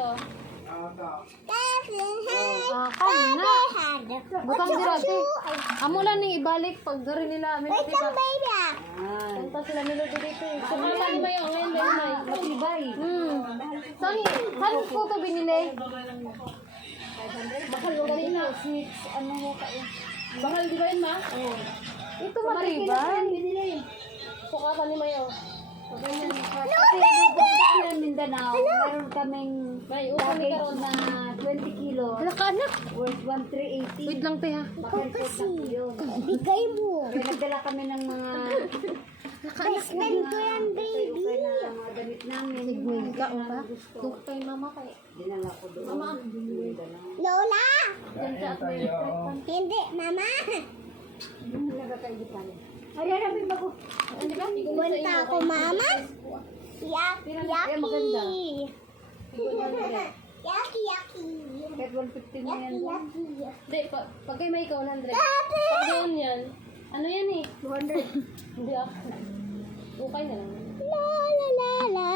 to. Kan na. Butang dira ate. Amo lang ning ibalik pag diri nila amin Wait lang, baby. Punta sila nila dito. So, kama ni Mayo, ngayon din May. Matibay. Saan ko to binili? Bakal mo galing na. Sweets, ano mo kayo? Bakal di ba yun, ma? Ito matibay. Sukatan ni Mayo. Kasi nung pumunta kami ng Mindanao, meron kaming May upang ni package Karon. na 20 kilos. Wala ka anak. Worth 1,380. Wait lang, te ha. Pakaripot lang po yun. Bigay mo. Kaya nagdala kami ng mga Best friend ko yan, baby. kaya na mga damit namin. Sigwil ka, o ba? Gusto kay mama kay. Dinala ko doon. Mama. Lola. Diyan sa at may Hindi, mama. Dinala kay Dipan. Ay, harapin ba ko? Punta ako, mama. Yaki, Ay, maganda. yaki. Yaki, Kahit 150 na yan. yaki. Hindi, pag kay May ikaw, 100. Pag doon yan, ano yan eh? 200. Hindi ako. Okay na lang. La la la la.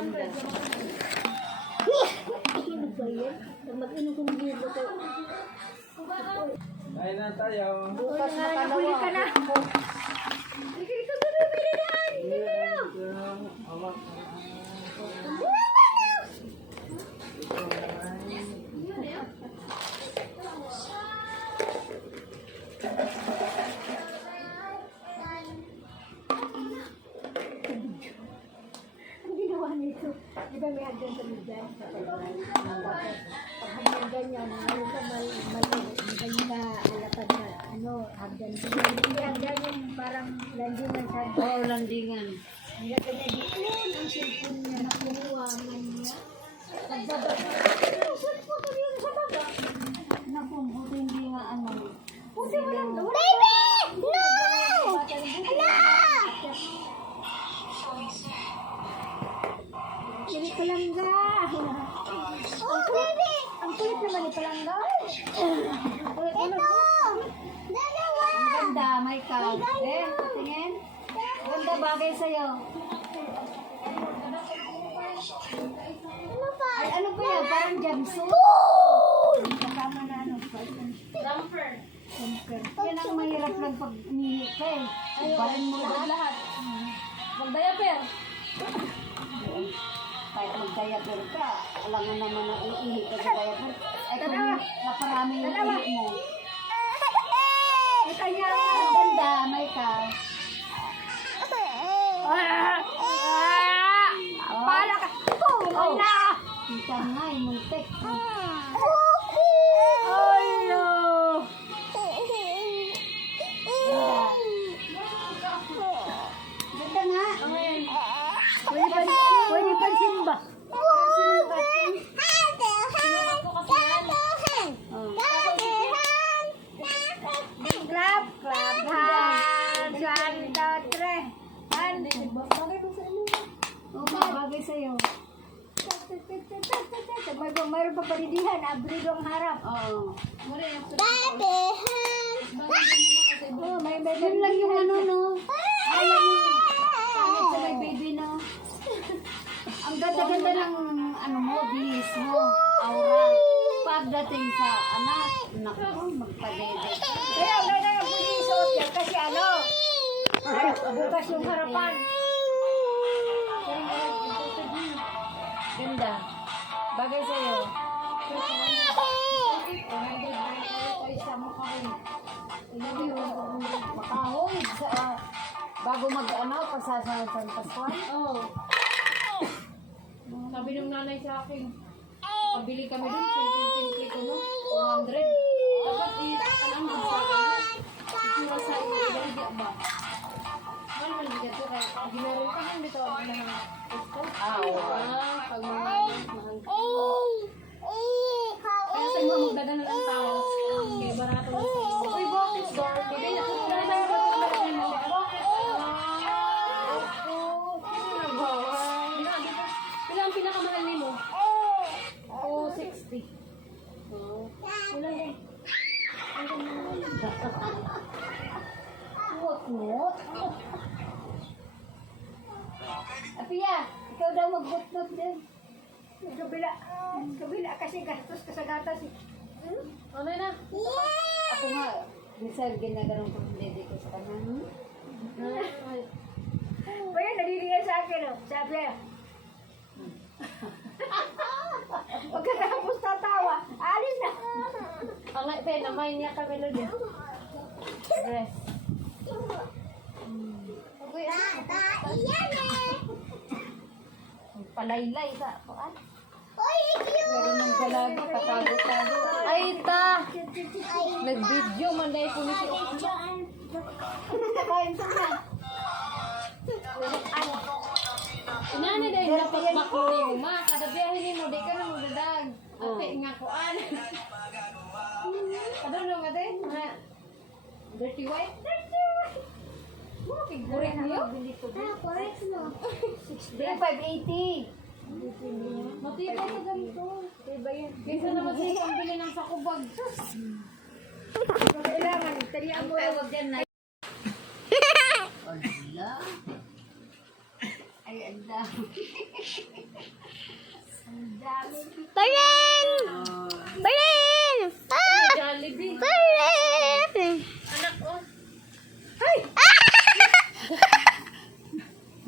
100. Ano ba yan? Mag-inom ko ng libo ko. Kain na tayo. Bukas na kanawa. Ka na. Ang ginawa nito, di ba may hagdan sa midyan? Pag hagdan ganyan, meron ka na alapad na, hagdan. Hindi hagdan yung parang landingan sa hagdan. Oo, landingan. Hindi ka niya dito, ang cellphone niya, nakuha man niya. Nagbaba na, saan po ito yung sa baba? Naku, buti hindi nga ano. Buti walang doon. Baby! No! Ala! Hindi palangga. Oh, baby! Ang kulit naman ni palangga. Ang kulit Ito! naman. Dalawa! Ang ganda, may cow. Eh, tingin. Ganda bagay sa'yo. Ano pa? Ay, ano pa yan? Parang jumpsuit. Kasama na ano. Jumper. Yan ang mahirap lang pag umihi ka eh. Balin mo lahat. Mag-diaper. Kahit mag-diaper ka, alangan naman na iihi ka sa diaper. Ay kung naparami yung ihi mo. Ito niya, ang ganda, may cow. Pala ka! Oh, kita nga, muntik. Hello! Ganda nga. Pwede pa simba. Clap, clap hands. 1, 2, 3. Oo, bagay sa'yo. Mayroon pa paridihan, abrigo ang harap. Oo. Oh, may Yun lang yung ano, no? Ay, lang yung pangit sa may baby, no? Ang ganda-ganda ng ano mo, bihis mo, aura. Pagdating sa anak, naku, magpadede. Kaya ganda yung pulisot yan kasi ano, bukas yung harapan. Ganda. Bagay sa'yo. Makahoy sa bago mag-ano, pasasanod sa Pascual. Oo. Sabi ng nanay sa akin, pabili kami dun, simple ko no, 200. Dapat anong sa akin, isura sa iyo, baligya ba? Mahal man bigat to, kaya ginaroon ka lang dito, ano na gusto? Pag mahal. Kaya sa mga magdadala ng tao, kaya barato lang sa iyo. Uy, bakit ba? Bibili na kung na tayo magdadala mo. Ilan ang pinakamahal mo? 260. Ilan din? Ngot-ngot. Apia, ikaw daw magbot-bot din. Kabila. Kabila kasi gastos ka sa gatas. Ano na? Ako nga, minsan ginaganon ko ng dede ko sa kanya. Kaya naliliyan sa akin, oh. Sabi niya. Pagkatapos tatawa, alis na. Ang pe, namay niya kami doon. Dress. Palaylay sa kuan. Meron ng galabi, katago-tago. Ay ta. Nag-video man dai ko ni si Okla. Inani dai dapat makuli mo ma kada biyahe ni mo dai ka na mo dadag. Ate nga kuan. Kada no nga dai nga dirty white. Burik niyo? Day 580. Matibay ka ganito. Diba yan? Kaysa naman siya ang bili ng sakubag. Kailangan, talian mo lang. Huwag dyan na. Ala. Ay, ang dami. Ang dami. Jollibee. Anak ko.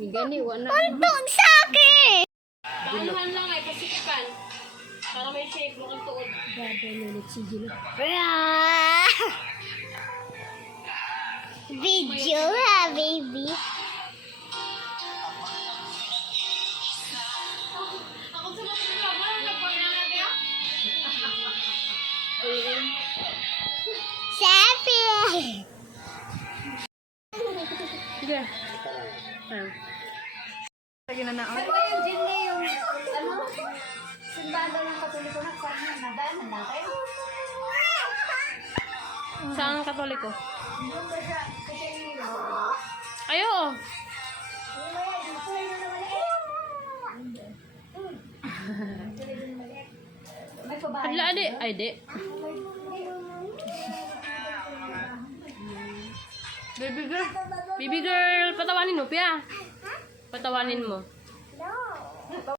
Gani, wala. Dahan lang ay pasikan. Para may shape mo ang tuod. Video ha, baby. Ako sa mga pinawa, nagpagana niya. Sabi. Sige. Lagi na Saan ba yung Jenny yung, ano, simbahan daw ng Katoliko na, saan yung nadaan na natin? Saan ang Katoliko? Doon ba siya? Kasi nila. Ayo. May pabahay. Hadla adi. Ay di. Baby girl. Baby girl, patawanin mo, Pia. Patawanin mo.